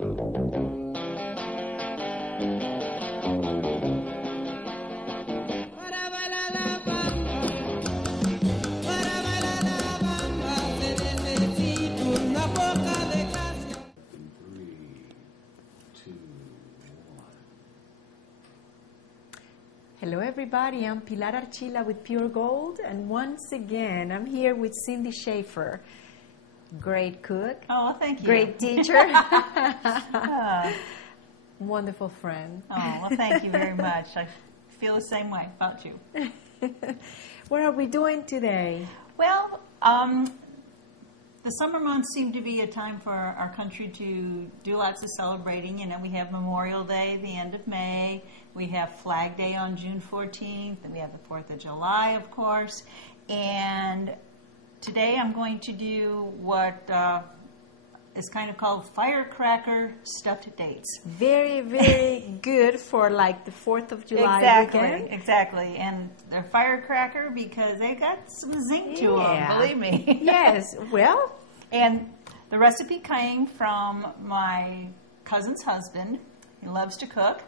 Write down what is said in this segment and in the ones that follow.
Hello everybody, I'm Pilar Archila with Pure Gold, and once again I'm here with Cindy Schaefer. Great cook. Oh, well, thank you. Great teacher. Wonderful friend. Oh, well, thank you very much. I feel the same way about you. What are we doing today? Well, the summer months seem to be a time for our country to do lots of celebrating. You know, we have Memorial Day, the end of May. We have Flag Day on June 14th. And we have the 4th of July, of course. And today I'm going to do what is kind of called Firecracker stuffed dates. Very, very good for like the 4th of July weekend. Exactly. And they're firecracker because they got some zing to them, believe me. Yes, well. And the recipe came from my cousin's husband. He loves to cook.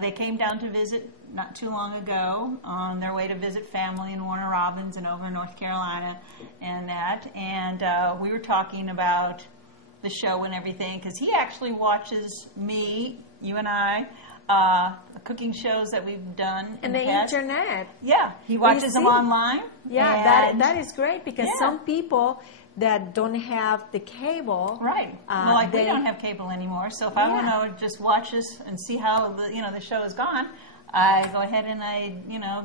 They came down to visit not too long ago on their way to visit family in Warner Robins and over in North Carolina and that. And we were talking about the show and everything because he actually watches me, you and I, the cooking shows that we've done and the internet. Yeah, he watches them online. Yeah, that is great because some people that don't have the cable. Right. Well, like we don't have cable anymore, so if I want to just watch this and see how the show is gone, I go ahead and I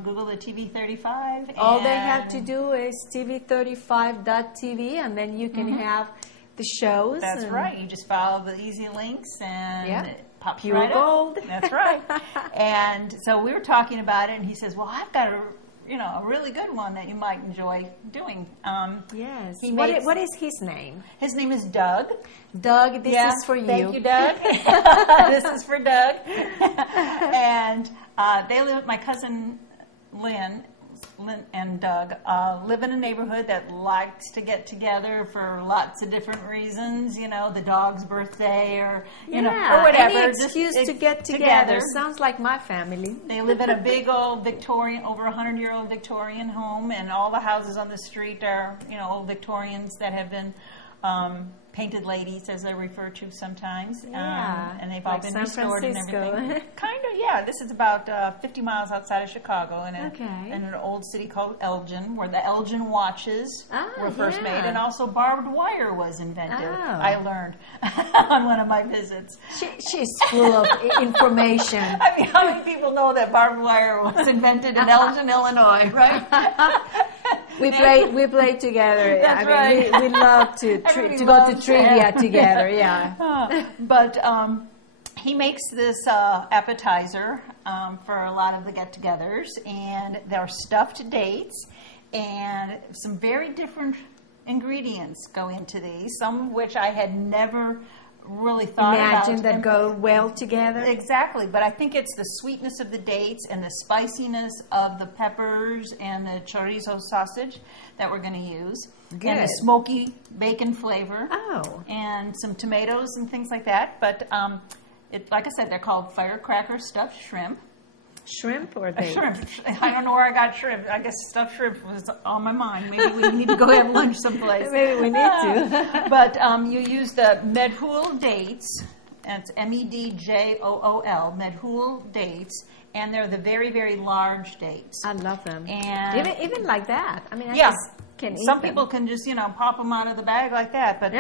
Google the TV35. All they have to do is TV35.tv, and then you can have the shows. That's right. You just follow the easy links and it pops Pure right Gold. up. That's right. And so we were talking about it, and he says, "Well, I've got a really good one that you might enjoy doing." Yes. What is his name? His name is Doug. Doug, this is for you. Thank you, Doug. This is for Doug. And they live. My cousin Lynn and Doug live in a neighborhood that likes to get together for lots of different reasons. The dog's birthday or or whatever. Any excuse to get together. Sounds like my family. They live in a big old Victorian, over 100-year-old Victorian home, and all the houses on the street are old Victorians that have been painted ladies, as I refer to sometimes. And they've all been restored and everything. Kind of, yeah. This is about 50 miles outside of Chicago in an old city called Elgin, where the Elgin watches were first made, and also barbed wire was invented. I learned on one of my visits. She's full of information. I mean, how many people know that barbed wire was invented in Elgin, Illinois, right? We play together. That's right. We love to go to trivia together. But he makes this appetizer for a lot of the get-togethers, and there are stuffed dates, and some very different ingredients go into these. Some of which I had never really thought about. Imagine that go well together. Exactly, but I think it's the sweetness of the dates and the spiciness of the peppers and the chorizo sausage that we're going to use. Good. And the smoky bacon flavor. Oh. And some tomatoes and things like that. But like I said, they're called firecracker stuffed shrimp. Shrimp or dates? Shrimp. I don't know where I got shrimp. I guess stuffed shrimp was on my mind. Maybe we need to go have lunch someplace. Maybe we need to. But you use the Medjool dates. That's Medjool, Medjool dates. And they're the very, very large dates. I love them. And even like that. I mean, some people can just pop them out of the bag like that. But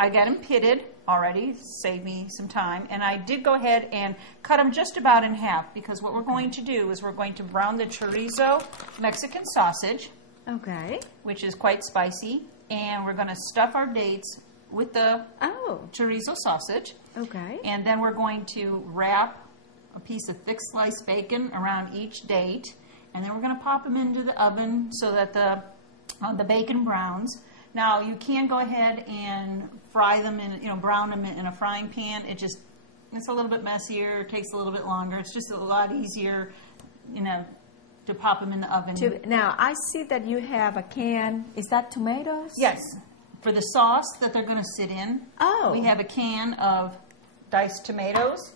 I got them pitted already, save me some time. And I did go ahead and cut them just about in half, because what we're going to do is we're going to brown the chorizo Mexican sausage, which is quite spicy, and we're going to stuff our dates with the chorizo sausage. And then we're going to wrap a piece of thick sliced bacon around each date, and then we're going to pop them into the oven so that the bacon browns. Now, you can go ahead and fry them brown them in a frying pan. It's a little bit messier. It takes a little bit longer. It's just a lot easier, to pop them in the oven. Now, I see that you have a can. Is that tomatoes? Yes. For the sauce that they're going to sit in, we have a can of diced tomatoes,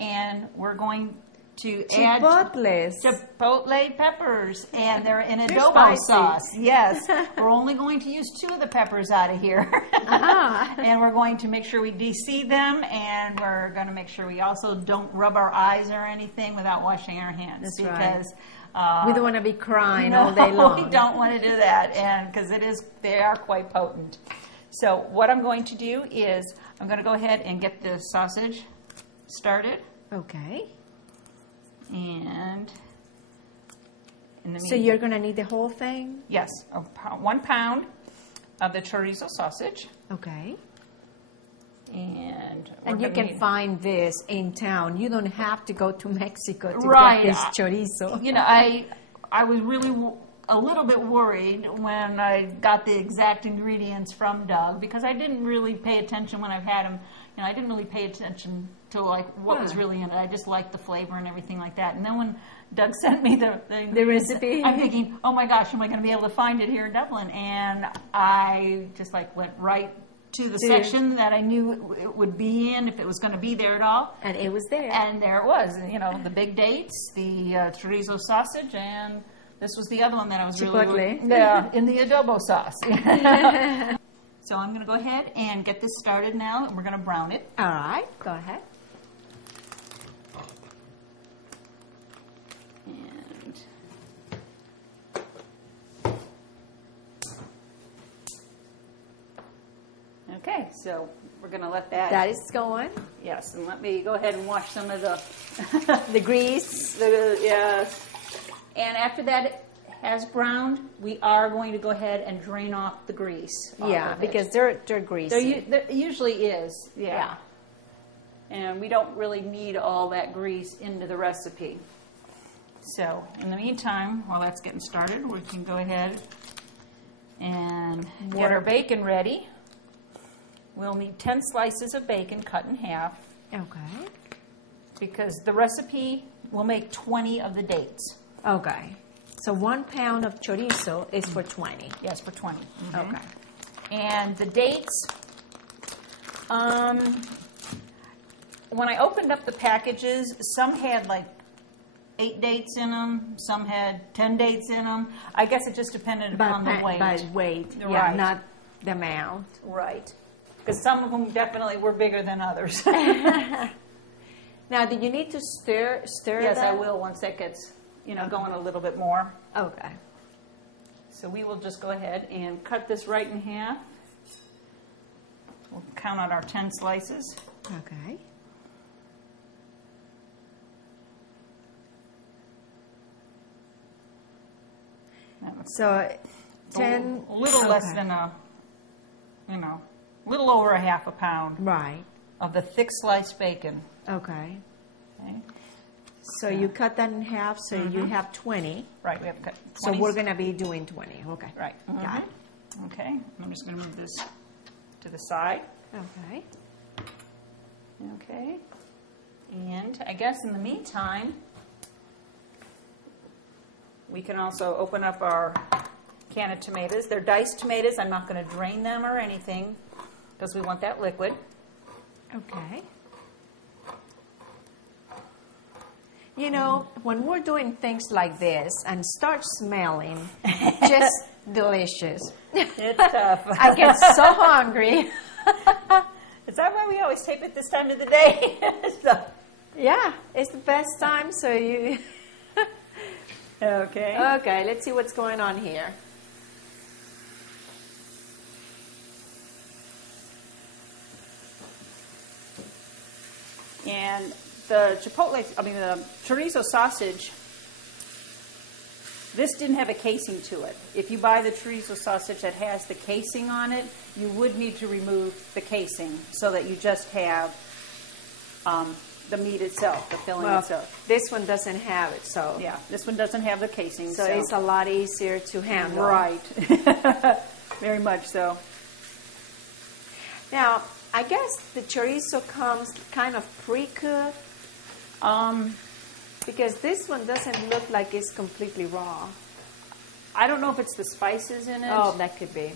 and we're going to add chipotle peppers, and they're in adobo spicy. sauce. Yes, we're only going to use 2 of the peppers out of here, and we're going to make sure we de-seed them, and we're going to make sure we also don't rub our eyes or anything without washing our hands. That's because we don't want to be crying all day long. We don't want to do that, and because they are quite potent. So what I'm going to do is I'm going to go ahead and get the sausage started. Okay. And in the so you're going to need the whole thing? Yes, 1 pound of the chorizo sausage. Okay. And you can find this in town. You don't have to go to Mexico to right. get this chorizo. You know, I was really a little bit worried when I got the exact ingredients from Doug, because I didn't really pay attention when I've had him. You know, I didn't really pay attention to like what was really in it. I just liked the flavor and everything like that. And then when Doug sent me the recipe, I'm thinking, oh my gosh, am I going to be able to find it here in Dublin? And I just like went right to the section that I knew it would be in, if it was going to be there at all. And it was there. And there it was. You know, the big dates, the chorizo sausage, and this was the other one that I was really in the adobo sauce. So I'm going to go ahead and get this started now, and we're going to brown it. All right, go ahead. And okay, so we're going to let that. That is going. Yes, and let me go ahead and wash some of the the grease. Yes. And after that has browned, we are going to go ahead and drain off the grease. Yeah, because they're greasy. There usually is, yeah. And we don't really need all that grease into the recipe. So, in the meantime, while that's getting started, we can go ahead and get our bacon ready. We'll need 10 slices of bacon cut in half. Okay. Because the recipe will make 20 of the dates. Okay. So 1 pound of chorizo is for 20. Yes, for 20. Mm-hmm. Okay. And the dates, when I opened up the packages, some had like 8 dates in them, some had 10 dates in them. I guess it just depended upon the weight. By weight, right. Yeah, not the amount. Right. Because some of them definitely were bigger than others. Now, do you need to stir Yes, that? I will once that gets, going a little bit more. Okay. So we will just go ahead and cut this right in half. We'll count out our 10 slices. Okay. So 10... A little less than little over a half a pound. Right. Of the thick sliced bacon. Okay. Okay. So you cut that in half, so you have 20. Right, we have cut 20. So we're going to be doing 20. Okay. Right. Got it. Okay. I'm just going to move this to the side. Okay. Okay. And I guess in the meantime, we can also open up our can of tomatoes. They're diced tomatoes. I'm not going to drain them or anything because we want that liquid. Okay. You know, when we're doing things like this and start smelling, just delicious. It's tough. I get so hungry. Is that why we always tape it this time of the day? So. Yeah, it's the best time, so you... Okay. Okay, let's see what's going on here. And the the chorizo sausage, this didn't have a casing to it. If you buy the chorizo sausage that has the casing on it, you would need to remove the casing so that you just have the meat itself, the filling itself. This one doesn't have it, so... Yeah, this one doesn't have the casing. So it's a lot easier to handle. Right. Very much so. Now, I guess the chorizo comes kind of pre-cooked. Because this one doesn't look like it's completely raw. I don't know if it's the spices in it. Oh, that could be.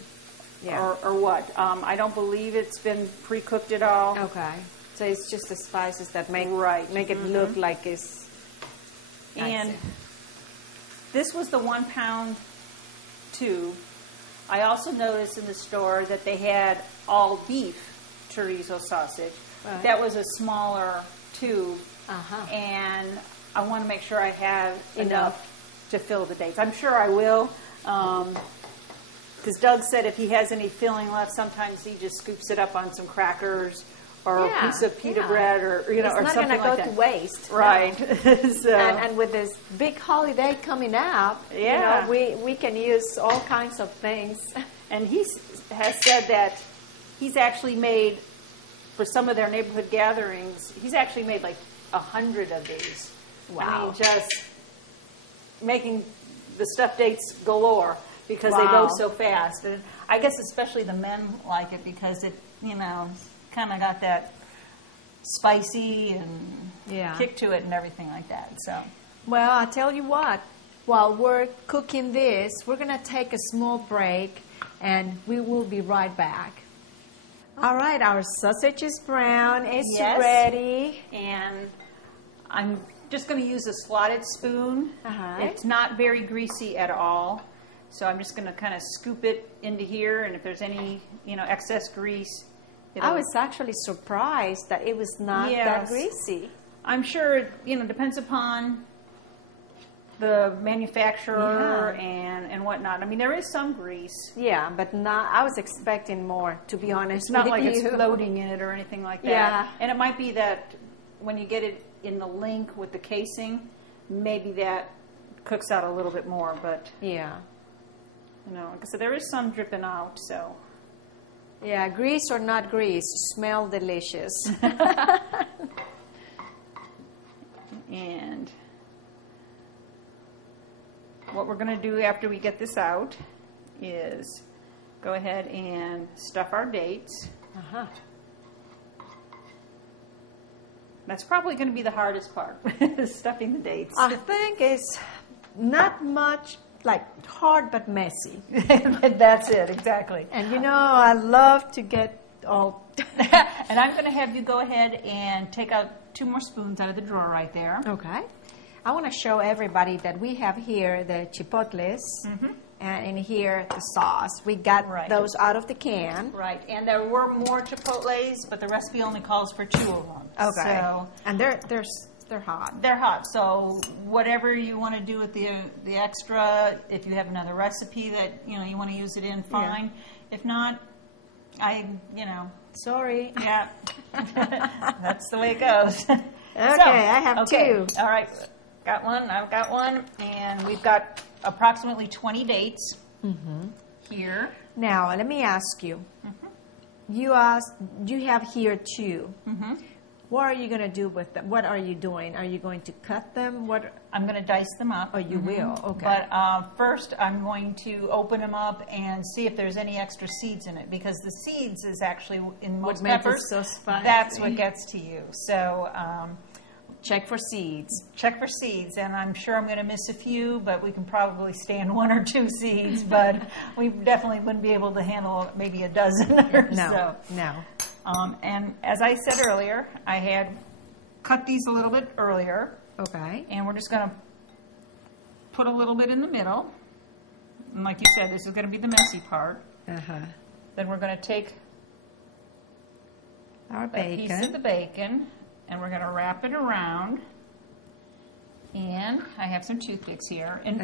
Yeah. Or what. I don't believe it's been pre-cooked at all. Okay. So it's just the spices that make it look like it's... And this was the 1 pound tube. I also noticed in the store that they had all beef chorizo sausage. Right. That was a smaller tube. And I want to make sure I have enough to fill the dates. I'm sure I will. Because Doug said if he has any filling left, sometimes he just scoops it up on some crackers or a piece of pita bread, or or something like that. It's not going to go to waste, right? No. So. And with this big holiday coming up, we can use all kinds of things. And he has said that he's actually made, for some of their neighborhood gatherings, he's actually made like 100 of these. Wow! I mean, just making the stuffed dates galore. Because they go so fast. And I guess especially the men like it because it, kind of got that spicy and kick to it and everything like that. So, well, I'll tell you what. While we're cooking this, we're going to take a small break, and we will be right back. All right, our sausage is brown. It's ready. And I'm just going to use a slotted spoon. It's not very greasy at all. So I'm just going to kind of scoop it into here, and if there's any, excess grease, I was actually surprised that it was not that greasy. I'm sure it, depends upon the manufacturer and whatnot. I mean, there is some grease. Yeah, but not. I was expecting more, to be honest. It's not like it's floating in it or anything like that. Yeah. And it might be that when you get it in the link with the casing, maybe that cooks out a little bit more, but... Yeah. Like I said, there is some dripping out, so. Yeah, grease or not grease, smell delicious. And what we're going to do after we get this out is go ahead and stuff our dates. That's probably going to be the hardest part, stuffing the dates. I think it's not much... like hard but messy. That's it, exactly. And I love to get all... And I'm going to have you go ahead and take out 2 more spoons out of the drawer right there. Okay. I want to show everybody that we have here the chipotles and in here the sauce. We got those out of the can. Right. And there were more chipotles, but the recipe only calls for 2 of them. Okay. So, and they're hot. They're hot. So whatever you want to do with the extra, if you have another recipe that you want to use it in, fine. Yeah. If not, sorry. Yeah, that's the way it goes. Okay, I have 2. All right, got one. I've got one, and we've got approximately 20 dates here. Now let me ask you. You have here 2. What are you going to do with them? What are you doing? Are you going to cut them? I'm going to dice them up. Oh, you will? Okay. But first, I'm going to open them up and see if there's any extra seeds in it, because the seeds is actually, in most peppers, so spicy. That's what gets to you. So check for seeds. Check for seeds, and I'm sure I'm going to miss a few, but we can probably stand 1 or 2 seeds, but we definitely wouldn't be able to handle maybe a dozen or so. No. And as I said earlier, I had cut these a little bit earlier. Okay. And we're just going to put a little bit in the middle. And like you said, this is going to be the messy part. Then we're going to take our a piece of the bacon, and we're going to wrap it around. And I have some toothpicks here. And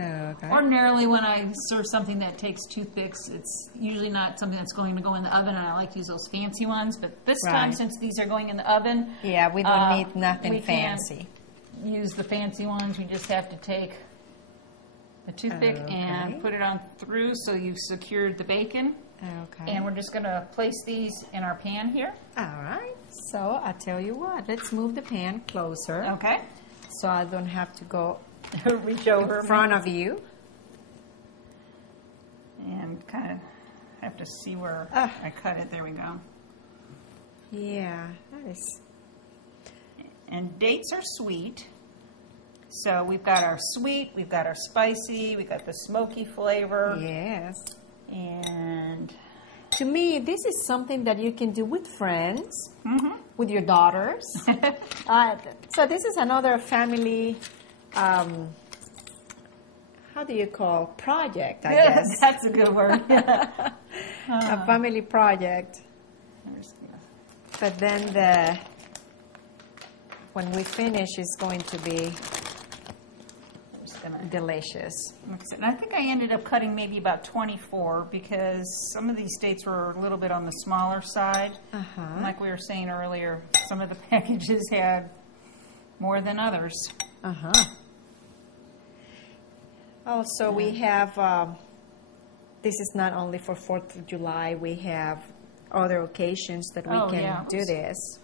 ordinarily when I serve something that takes toothpicks, it's usually not something that's going to go in the oven, and I like to use those fancy ones. But this time, since these are going in the oven... Yeah, we don't need nothing fancy. Use the fancy ones. We just have to take the toothpick and put it on through so you've secured the bacon. Okay. And we're just going to place these in our pan here. All right. So I'll tell you what. Let's move the pan closer. Okay. So I don't have to go reach over in front of you. And kind of have to see where I cut it. There we go. Yeah, that is... And dates are sweet. So we've got our sweet, we've got our spicy, we've got the smoky flavor. Yes. And... to me, this is something that you can do with friends. with your daughters. So this is another family, how do you call, project, I guess. That's a good word. A family project. But then when we finish, it's going to be delicious. And I think I ended up cutting maybe about 24 because some of these dates were a little bit on the smaller side. And like we were saying earlier, some of the packages had more than others. Also, we have, this is not only for 4th of July, we have other occasions that we can do this.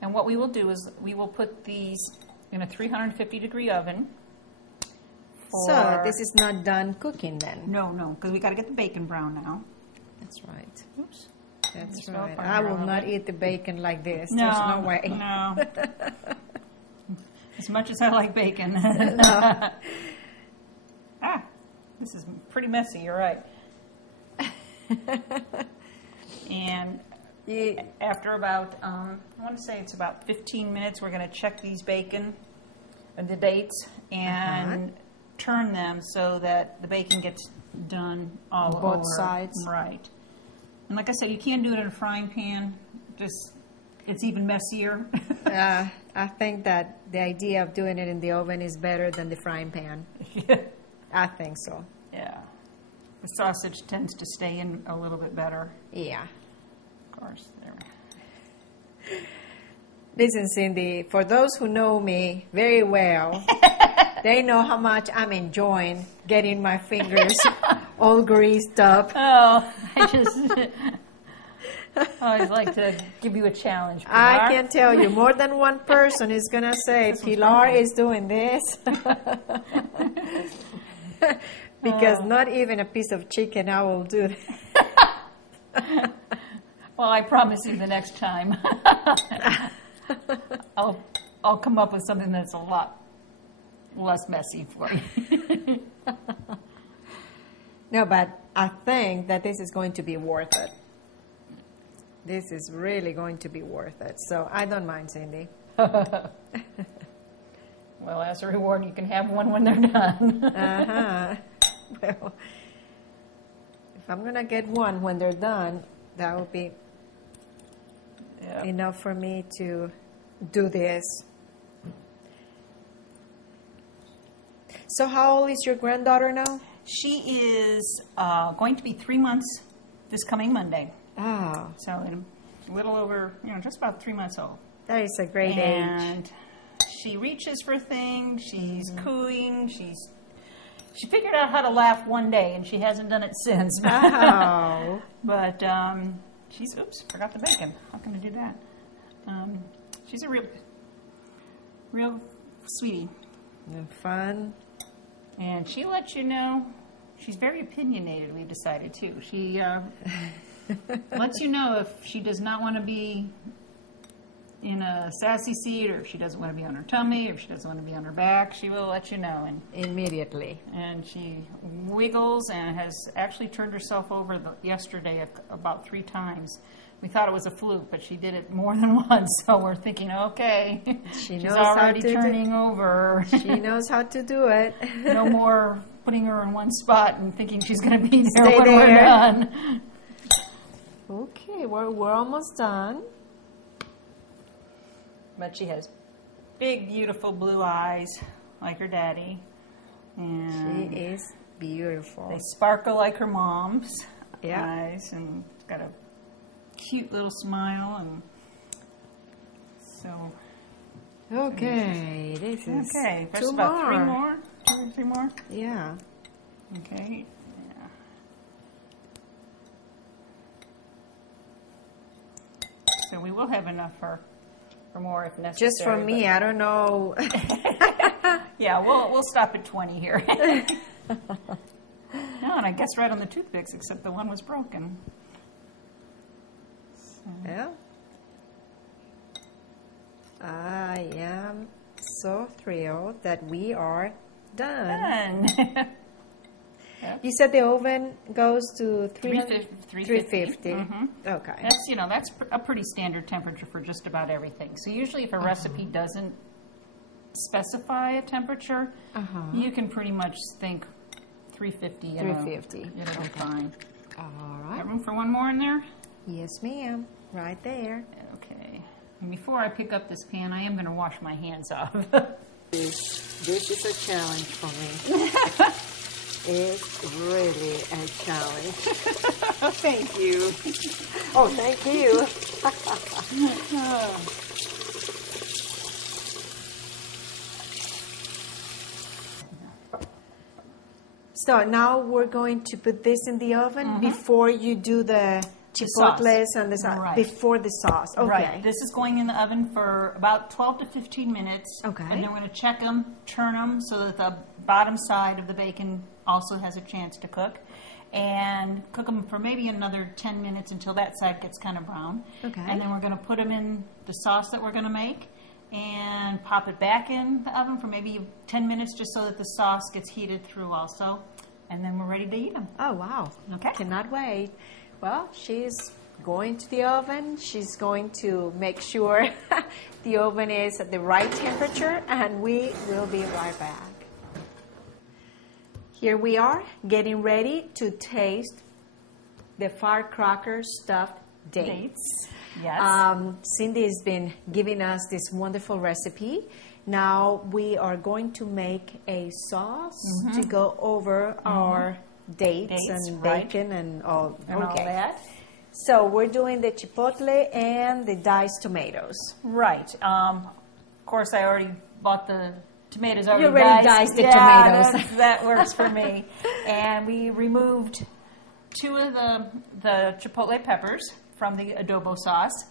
And what we will do is we will put these in a 350-degree oven. So this is not done cooking then? No, because we got to get the bacon brown now. That's right. Oops. That's right. I will not eat the bacon like this. No, there's no way. No. As much as I like bacon. No. This is pretty messy, you're right. And after about, I want to say it's about 15 minutes, we're going to check these bacon, the dates, and turn them so that the bacon gets done all over. Both sides. Right. And like I said, you can't do it in a frying pan. It's even messier. I think that the idea of doing it in the oven is better than the frying pan. I think so. Yeah. The sausage tends to stay in a little bit better. Yeah. Of course. There. Listen, Cindy, for those who know me very well, they know how much I'm enjoying getting my fingers all greased up. Oh, I always like to give you a challenge, Pilar. I can tell you, more than one person is going to say, Pilar is doing this. Because not even a piece of chicken I will do that. Well, I promise you the next time I'll come up with something that's a lot less messy for you. No, but I think that this is going to be worth it. This is really going to be worth it. So I don't mind, Cindy. Well, as a reward, you can have one when they're done. Well, if I'm going to get one when they're done, that will be enough for me to do this. So how old is your granddaughter now? She is going to be 3 months this coming Monday. Oh. So a little over, just about 3 months old. That is a great age. And she reaches for things. She's cooing. She figured out how to laugh one day, and she hasn't done it since. Oh. But oops, forgot the bacon. How can I do that? She's a real sweetie. And fun. And she lets you know, she's very opinionated, we've decided too. She lets you know if she does not want to be in a sassy seat, or if she doesn't want to be on her tummy, or if she doesn't want to be on her back, she will let you know. And immediately. And she wiggles and has actually turned herself over yesterday about 3 times. We thought it was a fluke, but she did it more than once. So we're thinking, okay, she's already turning over. She knows how to do it. No more putting her in one spot and thinking she's going to be there Stay when there. we're done. Okay, we're almost done. But she has big, beautiful blue eyes, like her daddy. And she is beautiful. They sparkle like her mom's eyes, and she's got a cute little smile, and so. Okay, this is okay. There's 2 about more. 3 more. 2 or 3 more. Yeah. Okay. Yeah. So we will have enough for more if necessary. Just for me, I don't know. Yeah, we'll stop at 20 here. No, and I guess right on the toothpicks, except the one was broken. So. Yeah. I am so thrilled that we are Done. Done. You said the oven goes to 350. 350. Okay. That's, that's a pretty standard temperature for just about everything. So usually if a recipe doesn't specify a temperature, you can pretty much think 350. 350. It'll be fine. All right. Got room for one more in there? Yes, ma'am. Right there. Okay. And before I pick up this pan, I am going to wash my hands off. This is a challenge for me. It's really a challenge. Thank you. Oh, thank you. So now we're going to put this in the oven before you do the chipotles and the sauce. Right. Before the sauce. Okay. Right. This is going in the oven for about 12 to 15 minutes. Okay. And then we're going to check them, turn them so that the bottom side of the bacon also has a chance to cook. And cook them for maybe another 10 minutes until that side gets kind of brown. Okay. And then we're going to put them in the sauce that we're going to make and pop it back in the oven for maybe 10 minutes just so that the sauce gets heated through also. And then we're ready to eat them. Oh, wow. Okay. Cannot wait. Well, she's going to the oven. She's going to make sure the oven is at the right temperature, and we will be right back. Here we are, getting ready to taste the Firecracker stuffed dates. Yes. Cindy has been giving us this wonderful recipe. Now we are going to make a sauce to go over our dates and bacon and all, all that. So we're doing the chipotle and the diced tomatoes. Right. Of course, I already bought the tomatoes already. You already diced the tomatoes. That works for me. And we removed 2 of the chipotle peppers from the adobo sauce.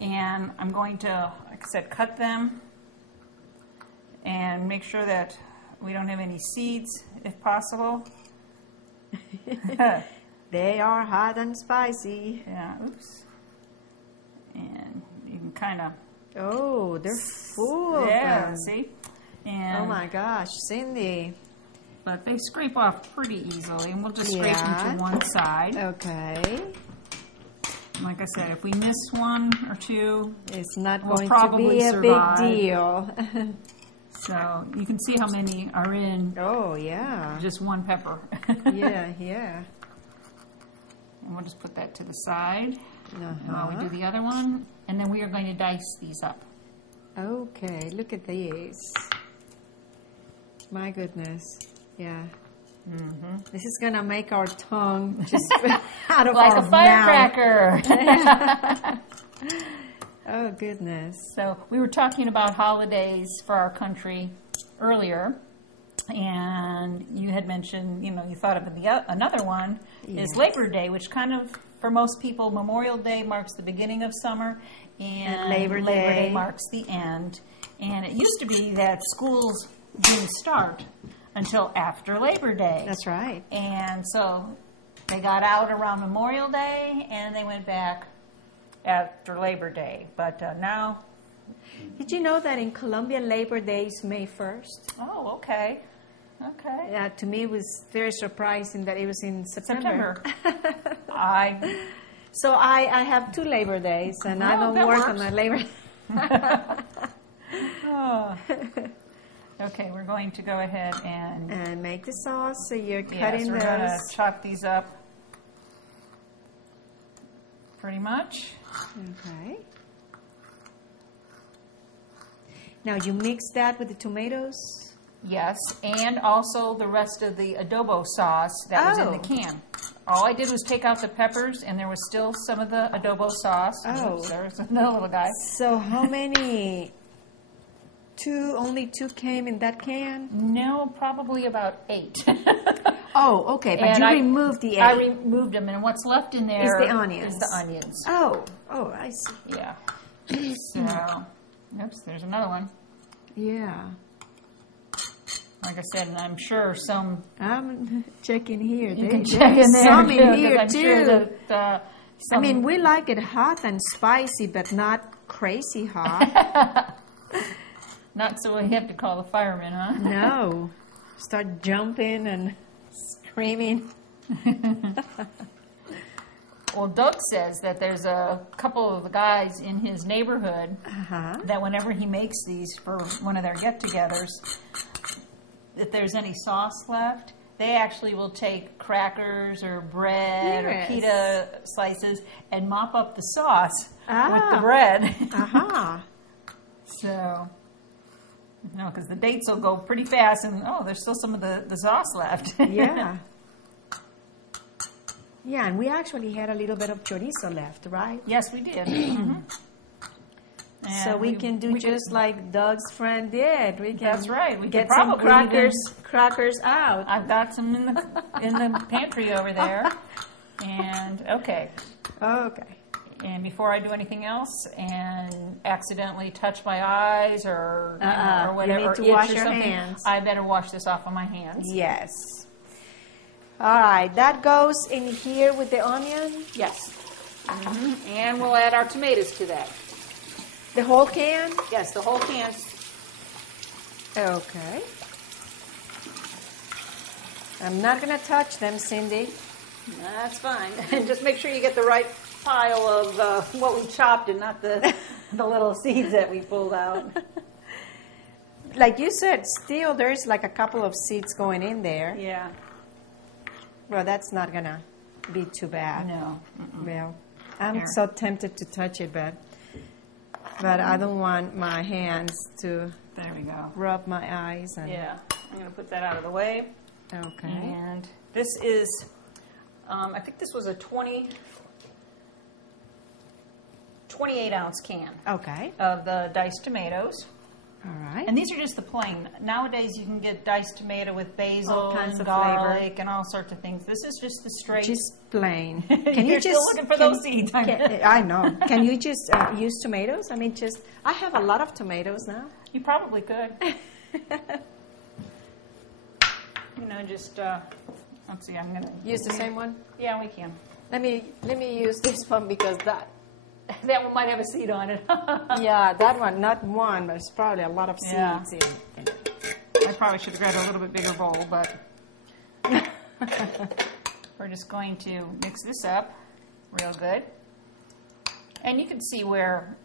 And I'm going to, like I said, cut them and make sure that we don't have any seeds if possible. They are hot and spicy. Yeah, oops. And you can kind of... Oh, they're full of yeah, them. see? And, oh my gosh, Cindy. But they scrape off pretty easily, and we'll just scrape them to one side. Okay. Like I said, if we miss 1 or 2, it's not we'll going to probably be a survive. big deal. So you can see how many are in oh, yeah. just 1 pepper. Yeah, yeah. And we'll just put that to the side while we do the other one. And then we are going to dice these up. Okay, look at these. My goodness. Yeah. This is going to make our tongue just out of like our a firecracker. Oh, goodness. So we were talking about holidays for our country earlier. And you had mentioned, you thought of another one is Labor Day, which kind of, for most people, Memorial Day marks the beginning of summer, and Labor Day marks the end. And it used to be that schools didn't start until after Labor Day. That's right. And so they got out around Memorial Day, and they went back after Labor Day. But now... Did you know that in Colombia, Labor Day is May 1st? Oh, okay. Okay. Yeah, to me it was very surprising that it was in September. So I have 2 Labor Days, and I don't work on the Labor Oh. Okay, we're going to go ahead and make the sauce. So you're cutting we're those. going to chop these up pretty much. Okay. Now you mix that with the tomatoes? Yes, and also the rest of the adobo sauce that was in the can. All I did was take out the peppers, and there was still some of the adobo sauce. Oh. Oops, there's another little guy. So how many? Only 2 came in that can? No, probably about 8. Oh, okay, but and you removed the 8. I removed them, and what's left in there is the onions. Oh, I see. Yeah. So, oops, there's another one. Yeah. Like I said, and I'm sure some... I'm checking here. You can check in there. Some in here, I'm too. Sure that, I mean, we like it hot and spicy, but not crazy hot. Not so we have to call the firemen, huh? No. start jumping and screaming. Well, Doug says that there's a couple of the guys in his neighborhood that whenever he makes these for one of their get-togethers, if there's any sauce left, they actually will take crackers or bread or pita slices and mop up the sauce with the bread. So, no, because the dates will go pretty fast, and there's still some of the sauce left. Yeah. Yeah, and we actually had a little bit of chorizo left, right? Yes, we did. So we can do just like Doug's friend did. We can That's right. We get can some probably crackers out. I've got some in the pantry over there. And okay. And before I do anything else and accidentally touch my eyes or or whatever, you need to or wash itch or your something, hands. I better wash this off of my hands. Yes. All right, that goes in here with the onion. Yes. And we'll add our tomatoes to that. The whole can? Yes, the whole can. Okay. I'm not going to touch them, Cindy. That's fine. And just make sure you get the right pile of what we chopped and not the little seeds that we pulled out. Like you said, still there's like a couple of seeds going in there. Yeah. Well, that's not going to be too bad. No. Well, I'm so tempted to touch it, but I don't want my hands to There we go. rub my eyes. And Yeah. I'm going to put that out of the way. Okay. And this is, I think this was a 28-ounce can Okay. of the diced tomatoes. All right. And these are just the plain. Nowadays you can get diced tomato with basil All kinds and of flavor. garlic and all sorts of things. This is just the straight. Just plain. Can you still looking for those seeds? I know. Can you just use tomatoes? I mean, I have a lot of tomatoes now. You probably could. Just let's see. I'm gonna Use the same one? Yeah, we can. Let me use this one because that one might have a seed on it. yeah, that one, not one, but it's probably a lot of seeds Yeah. in it. I probably should have grabbed a little bit bigger bowl, but we're just going to mix this up real good. And you can see where,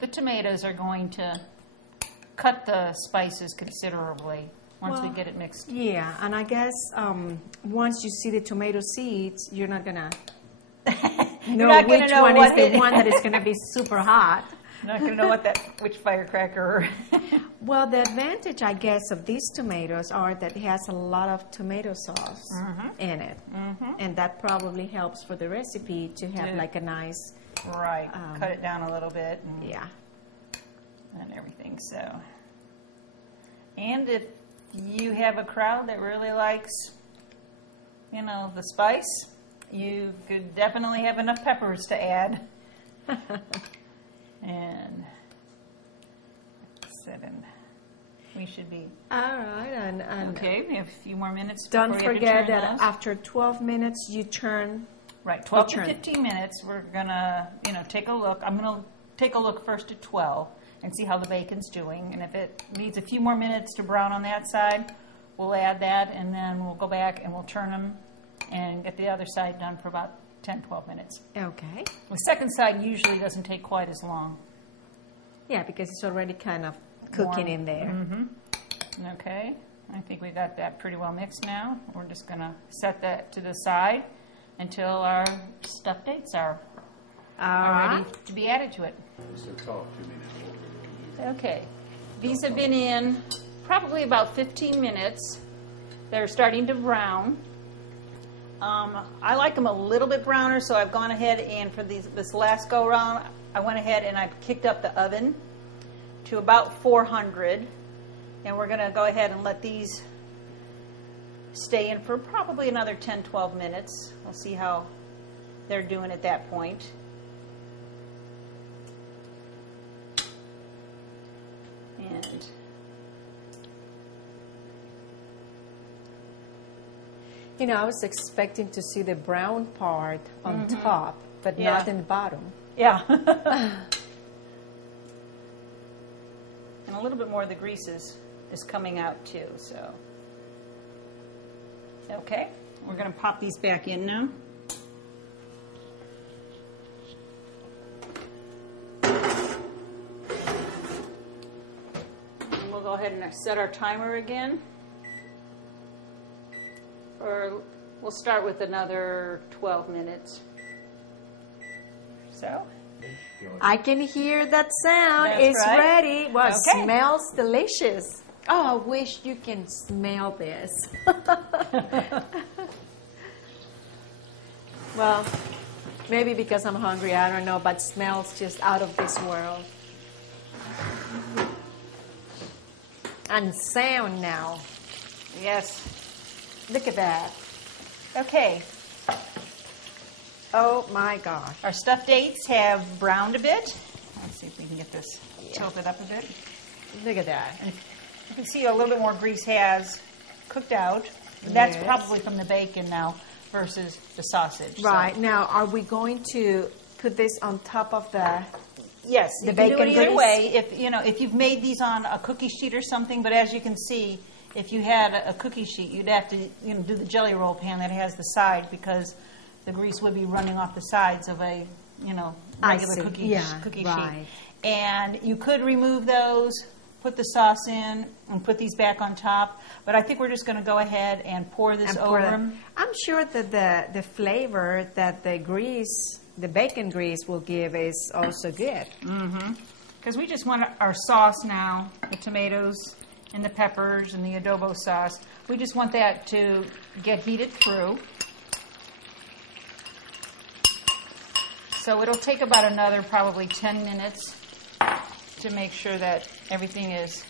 the tomatoes are going to cut the spices considerably once we get it mixed. Yeah, and I guess once you see the tomato seeds, you're not going to know which one is the one that is going to be super hot. Not going to know which firecracker. Well, the advantage, I guess, of these tomatoes are that it has a lot of tomato sauce in it. And that probably helps for the recipe to have like a nice... Right. Cut it down a little bit. And everything. So, and if you have a crowd that really likes, the spice, you could definitely have enough peppers to add. And 7. We should be... All right. And okay, we have a few more minutes. Don't before we forget have to turn that those. after 12 minutes, you turn... Right, 12 to 15 minutes, we're going to, take a look. I'm going to take a look first at 12 and see how the bacon's doing. And if it needs a few more minutes to brown on that side, we'll add that, and then we'll go back and we'll turn them and get the other side done for about 10, 12 minutes. Okay. The second side usually doesn't take quite as long. Yeah, because it's already kind of cooking in there. Okay, I think we got that pretty well mixed now. We're just going to set that to the side until our stuffed dates are ready to be added to it. Okay, these have been in probably about 15 minutes. They're starting to brown. I like them a little bit browner, so I've gone ahead and for this last go round, I went ahead and I kicked up the oven to about 400, and we're going to go ahead and let these stay in for probably another 10-12 minutes. We'll see how they're doing at that point. And I was expecting to see the brown part on top, but not in the bottom. Yeah. And a little bit more of the grease is coming out too, so. Okay, we're going to pop these back in now. And we'll go ahead and set our timer again. Or we'll start with another 12 minutes. So. I can hear that sound. That's it's right. ready. Well, Okay. it smells delicious. Oh, I wish you can smell this. Well, maybe because I'm hungry, I don't know, but smells just out of this world. And sound now. Yes. Look at that. Okay. Oh my gosh. Our stuffed dates have browned a bit. Let's see if we can get this tilted up a bit. Look at that. And you can see a little bit more grease has cooked out. That's Yes. probably from the bacon now versus the sausage. so- Right. Now, are we going to put this on top of the... Yes, The you can do bacon it either grease? way. If you've made these on a cookie sheet or something, but as you can see, if you had a cookie sheet, you'd have to do the jelly roll pan that has the side because the grease would be running off the sides of a I regular see. cookie Yeah, cookie right. sheet. And you could remove those, put the sauce in, and put these back on top. But I think we're just going to go ahead and pour this and over pour it- them. I'm sure that the flavor that the grease, the bacon grease will give is also good. Because we just want our sauce now, the tomatoes and the peppers and the adobo sauce. We just want that to get heated through. So it'll take about another probably 10 minutes to make sure that everything is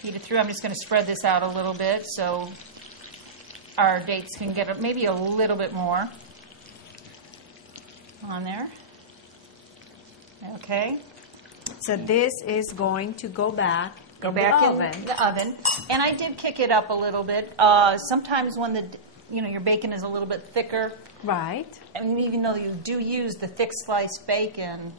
heated through. I'm just going to spread this out a little bit so our dates can get maybe a little bit more on there. Okay. So this is going to go back in the oven. in the oven. And I did kick it up a little bit. Sometimes when your bacon is a little bit thicker, Right. I mean, even though you do use the thick sliced bacon,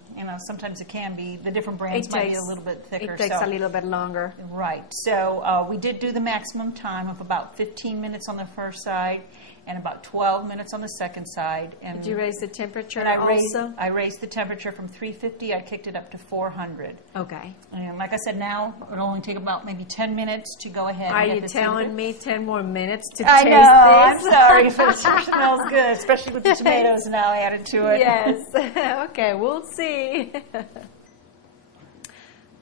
sometimes it can be, the different brands might be a little bit thicker. It takes so. a little bit longer. Right. So we did do the maximum time of about 15 minutes on the first side and about 12 minutes on the second side. And Did you raise the temperature and I also? raised the temperature from 350. I kicked it up to 400. Okay. And like I said, now it'll only take about maybe 10 minutes to go ahead Are and you get this telling heated. me 10 more minutes to I taste know, I'm this? sorry, but it sure smells good, especially with the tomatoes now added to it. Yes. Okay, we'll see.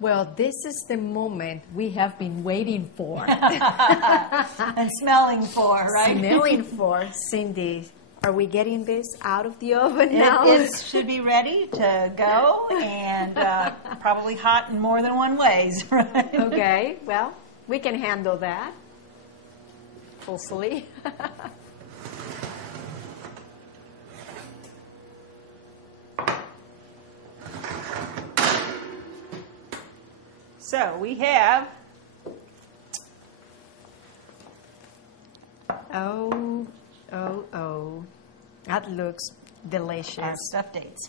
Well, this is the moment we have been waiting for. And smelling for, right? Smelling for. Cindy, are we getting this out of the oven now? It should be ready to go and probably hot in more than one ways, right? Okay, well, we can handle that. Hopefully. So we have Oh. That looks our delicious. stuffed dates.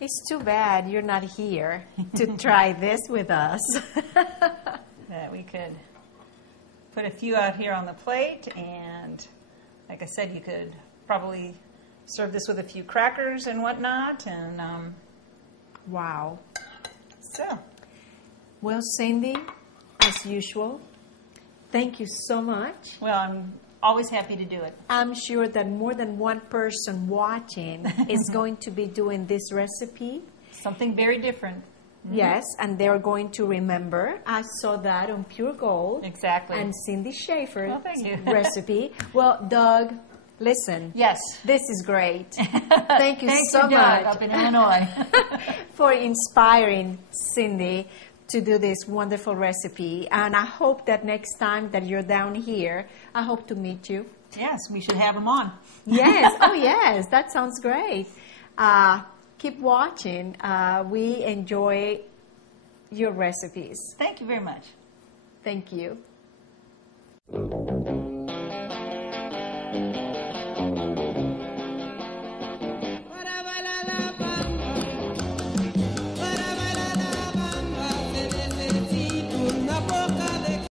It's too bad you're not here to try this with us. That we could put a few out here on the plate, and like I said, you could probably serve this with a few crackers and whatnot, and Wow. so. Well, Cindy, as usual, thank you so much. Well, I'm always happy to do it. I'm sure that more than one person watching is going to be doing this recipe. Something very different. Yes, and they're going to remember. I saw that on Pure Gold. Exactly. And Cindy Schaefer's Well, thank you. recipe. Well, Doug, listen. Yes. This is great. Thank you Thanks so to Doug much up in Illinois. for inspiring Cindy to do this wonderful recipe. And I hope that next time that you're down here, I hope to meet you. Yes, we should have them on. Yes. Oh, yes. That sounds great. Keep watching. We enjoy your recipes. Thank you very much. Thank you.